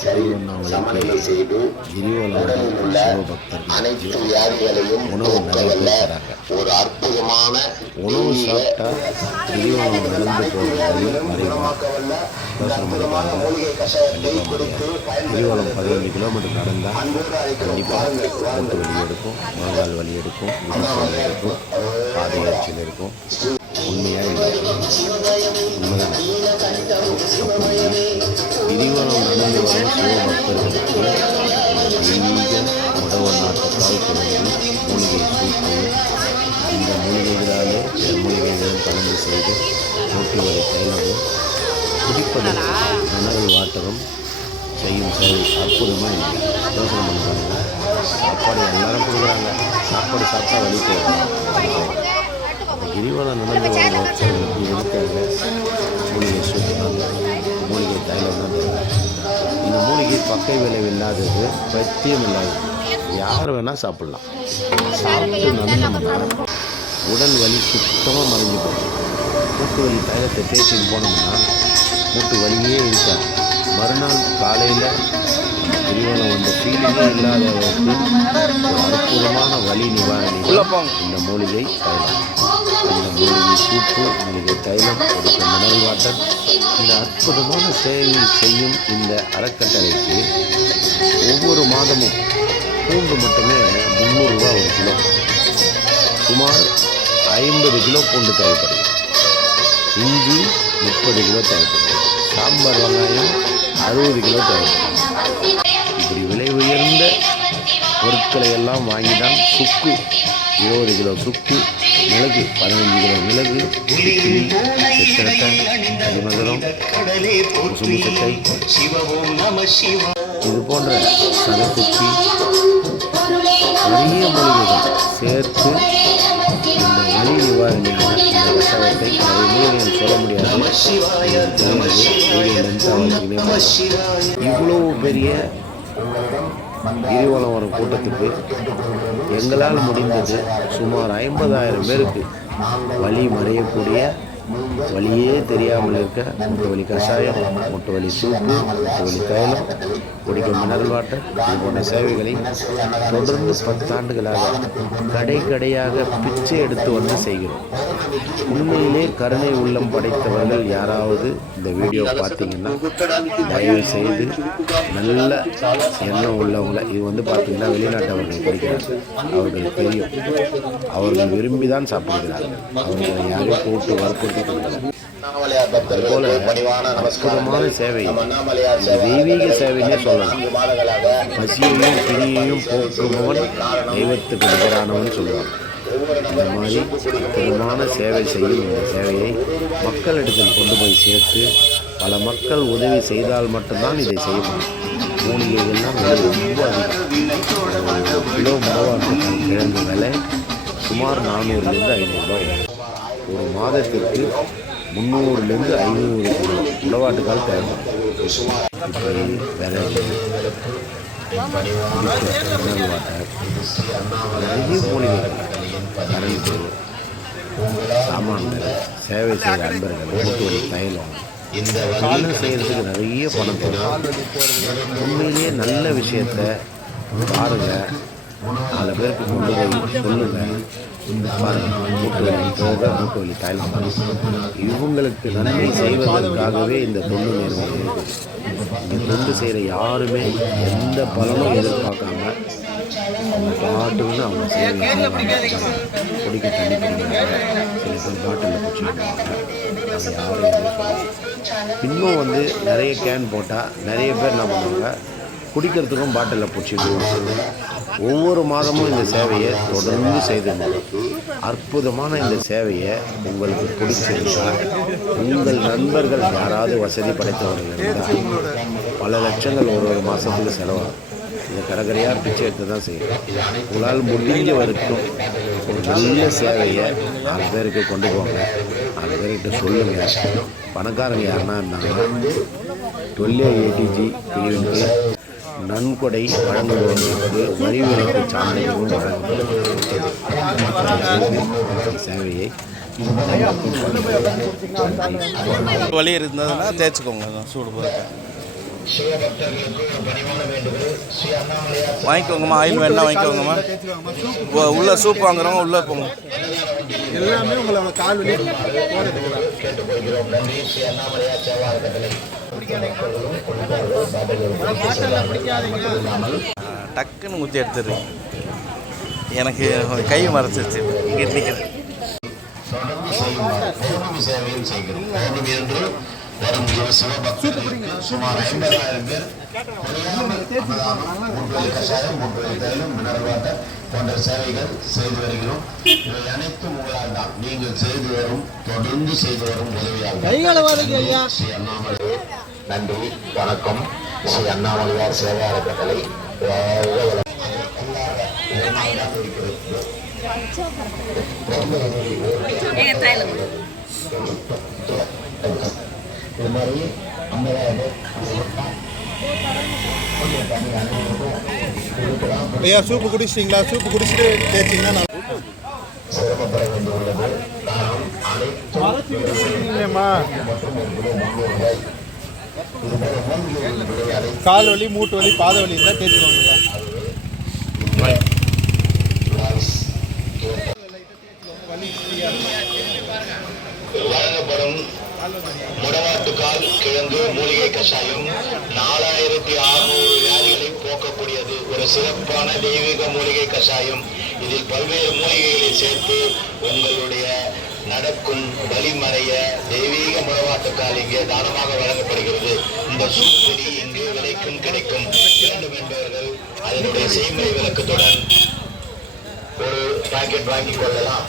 சமநிலை செய்து உடலில் உள்ள அனைத்து வியாதிகளையும் உணவு தராங்க ஒரு அற்புதமான உணவு சாப்பிட்டா கிரிவலம் நடந்து போகிறது அற்புதமான மூலிகை கஷாயத்தை குடித்து கிரிவலம் பதினஞ்சு கிலோமீட்டர் நடந்தால் கண்டிப்பாக மூட்டு வலி எடுக்கும் முழங்கால் வலி எடுக்கும் எடுக்கும் பாதை இருக்கும். உண்மையாக சிவபக்தர்களுக்கு தெய்வீக உடவு நாட்டுக்கால் கிழங்கு மூலிகை சூப்பு இந்த மூலிகைகளாலே மூலிகைகளும் கலந்து செய்து மூட்டு வலி தைலமும் குடிப்பதற்கு மணல் செய்யும் அற்புதமாக இல்லை யோசனை சாப்பாடு எல்லாரும் கொடுக்குறாங்க சாப்பாடு சாப்பிட்டா வழி கிரிவலம் நடந்து வர மூலிகை சூப்பு மூலிகை தைலம் தான் மூலிகை பக்கை விளைவு இல்லாதது பத்தியம் இல்லாதது யார் வேணால் சாப்பிட்லாம். சாப்பிட்டு நடந்தோம்னா உடல் வலி சுத்தமாக மறைஞ்சு போகும் மூட்டு வலி தைலத்தை தேய்ச்சின்னு போனோம்னா மூட்டு வலியே இருக்காது. மறுநாள் காலையில் கிரிவலம் வந்த ஃபீலிங்கே இல்லாதவருக்கு ஒரு அற்புதமான வலி நிவாரணி இந்த மூலிகை தைலம் இந்த மூலிகை சூப்பு மூலிகை தைலம் கொடுக்கும் மினரல் வாட்டர் இந்த அற்புதமான சேவை செய்யும் இந்த அறக்கட்டளைக்கு ஒவ்வொரு மாதமும் பூண்டு மட்டுமே முந்நூறுரூவா ஒரு கிலோ. சுமார் ஐம்பது கிலோ பூண்டு தேவைப்படுது இஞ்சி முப்பது கிலோ தேவைப்படுது சாம்பார் வெங்காயம் அறுபது கிலோ தேவைப்படுது இப்படி விலை உயர்ந்த பொருட்களை எல்லாம் வாங்கி தான் சுக்கு இருபது கிலோ சுக்கு மிளகு பதினஞ்சு கிலோ மிளகு கிளி மதுரம் அடிமதுரம் சட்டை. இது போன்ற சனக்குப்பி நிறைய மூலிகைகள் சேர்த்து இந்த வலி நிவாரணியான இந்த கஷாயத்தை நிறைய மூலிகைகள் சொல்ல முடியாது. உங்களுக்கு தெரியுது வீடியோ இவ்வளோ பெரிய கிரிவலம் வரும் கூட்டத்துக்கு எங்களால் முடிந்தது சுமார் ஐம்பதாயிரம் பேருக்கு வழி மறையக்கூடிய வலியே தெரியாமல் இருக்க முட்டு வலி கஷாயம் முட்டு வலி சூப்பு முட்டு வலி தைலம் குடிக்கும் மினரல் வாட்டர் இது போன்ற சேவைகளை தொடர்ந்து பத்தாண்டுகளாக கடை கடையாக பிச்சை எடுத்து வந்து செய்கிறோம். உண்மையிலே கருணை உள்ளம் படைத்தவர்கள் யாராவது இந்த வீடியோ பார்த்தீங்கன்னா தயவு செய்து நல்ல எண்ணம் உள்ளவங்கள இது வந்து பார்த்தீங்கன்னா வெளிநாட்டவர்கள் படிக்கிறாங்க அவர்களுக்கு தெரியும். அவர்கள் விரும்பி தான் சாப்பிடுகிறார்கள். அவர்களை யாரையும் போட்டு வற்புறுத்தி கொடுக்கல அற்புதமான சேவை தெய்வீக சேவைன்னே சொல்லலாம் பசியையும் பிணியையும் போக்குபவன் தெய்வத்துக்கு நிகரானவன் சொல்லுவாங்க இந்த மாதிரி அற்புதமான சேவை செய்யும் இந்த சேவையை மக்களிடத்தில் கொண்டு போய் சேர்த்து பல மக்கள் உதவி செய்தால் மட்டும்தான் இதை செய்ய முடியும். மூலிகைகள்லாம் விலை ரொம்ப அதிகம் கிலோ முடவாட்டு கிழங்கு விலை சுமார் நானூறுலேருந்து ஐநூறுரூவா ஒரு மாதத்திற்கு முந்நூறுலேருந்து ஐநூறு கிலோ முடவாட்டுக்கால் தேவைப்படும். இப்படி நிறைய மூலிகை கரண்ட்டு சாமான்கள் சேவை செய்கிற அன்பர்கள் மூட்டு வலி தைலம் செய்கிறதுக்கு நிறைய பணம் தரும் உண்மையிலேயே நல்ல விஷயத்த பாருங்கள் நாலு பேருக்கு கொண்டு போய் சொல்லுங்கள் போக மூட்டு வலி இவங்களுக்கு நன்மை செய்வதற்காகவே இந்த தொண்டு நிறுவனம் இருக்குது. இந்த தொண்டு செய்கிற யாருமே எந்த பலனும் எதிர்பார்க்காம அவங்க பாட்டுன்னு அவங்க சேவை செய்வாங்க. குடிக்க தண்ணி குடிக்கிறாங்க. சில பேர் பாட்டிலில் குடிச்சுக்கிறாங்க இன்னும் வந்து நிறைய கேன் போட்டால் நிறைய பேர் என்ன பண்ணுவாங்க? குடிக்கிறதுக்கும் பாட்டிலில் பிடிச்சிக்குவாங்க ஒவ்வொரு மாதமும் இந்த சேவையை தொடர்ந்து செய்து அற்புதமான இந்த சேவையை உங்களுக்கு பிடிச்சிருந்தால் உங்கள் நண்பர்கள் யாராவது வசதி படைத்தவர்கள் இருந்தால் பல லட்சங்கள் ஒரு ஒரு மாதத்துக்கு செலவாகும். இந்த கடற்கரையாக பிச்சை எடுத்து தான் செய்யணும். உங்களால் முடிஞ்ச வரைக்கும் ஒரு நல்ல சேவையை நாலு பேருக்கு கொண்டு போங்க. நாலு பேர்கிட்ட சொல்லுங்கள் பணக்காரங்க யாருன்னா இருந்தாங்கன்னா டுவெல் ஏடிஜி பிரிவின் நன்கொடை வழங்குபவர்களுக்கு வரி விலக்கு சான்றிதழும் வழங்கப்பட்டது. சேவையை வழி இருந்ததுன்னா தேய்ச்சிக்கோங்க சூடு பொறுக்க வாங்கிக்கோங்கம்மா ஆயில் வேணா வாங்கிக்கோங்கம்மா. உள்ள சூப் வாங்குறவங்க உள்ள போங்க. எல்லாமே உங்களை கால் வலி டக்குன்னு ஊற்றி எடுத்துடுறீங்க. எனக்கு கை மறைச்சிருச்சு. இங்கே நிற்கிறேன் தொடர்ந்து சேவையும் செய்கிறோம். பௌர்ணமி என்று வரும் சிவ- சிவபக்தர்களுக்கு சுமார் ஐம்பதாயிரம் பேர் மூன்று கஷாயம் மூன்று தைலம் மினரல் வாட்டர் போன்ற சேவைகள் செய்து வருகிறோம் இவை அனைத்தும் உங்களால் தான் நீங்கள் செய்து வரும் தொடர்ந்து செய்து வரும் உதவியால் ஸ்ரீ அண்ணாமலை நன்றி வணக்கம் ஸ்ரீ அண்ணாமலையார் சேவா அறக்கட்டளை இருக்கிறது இது மாதிரி ஐம்பதாயிரம் ஐயா சூப்பு குடிச்சிட்டிங்களா? சூப்பு குடிச்சிட்டு நல்லா சிரமப்பட வேண்டியுள்ளது கிலோ விலை மூட்டு வலி பாத வலி இருந்தால் தேய்ச்சிக்கோங்க வழங்கப்படும் முடவாட்டுக்கால் கிழங்கு மூலிகை கஷாயம் நாலாயிரத்தி அறுநூறு வியாதிகளை போக்கக்கூடியது. ஒரு சிறப்பான தெய்வீக மூலிகை கஷாயம். இதில் பல்வேறு மூலிகைகளை சேர்த்து உங்களுடைய நடக்கும் வழிமறைய தெய்வீக முடவாட்டுக்கால் இங்கே தானமாக வழங்கப்படுகிறது. இந்த சூப்பொடி இங்கு விலைக்கும் கிடைக்கும். வேண்டும் என்பவர்கள் அதனுடைய செய்முறை விளக்கத்துடன் ஒரு பாக்கெட் வாங்கிக் கொள்ளலாம்.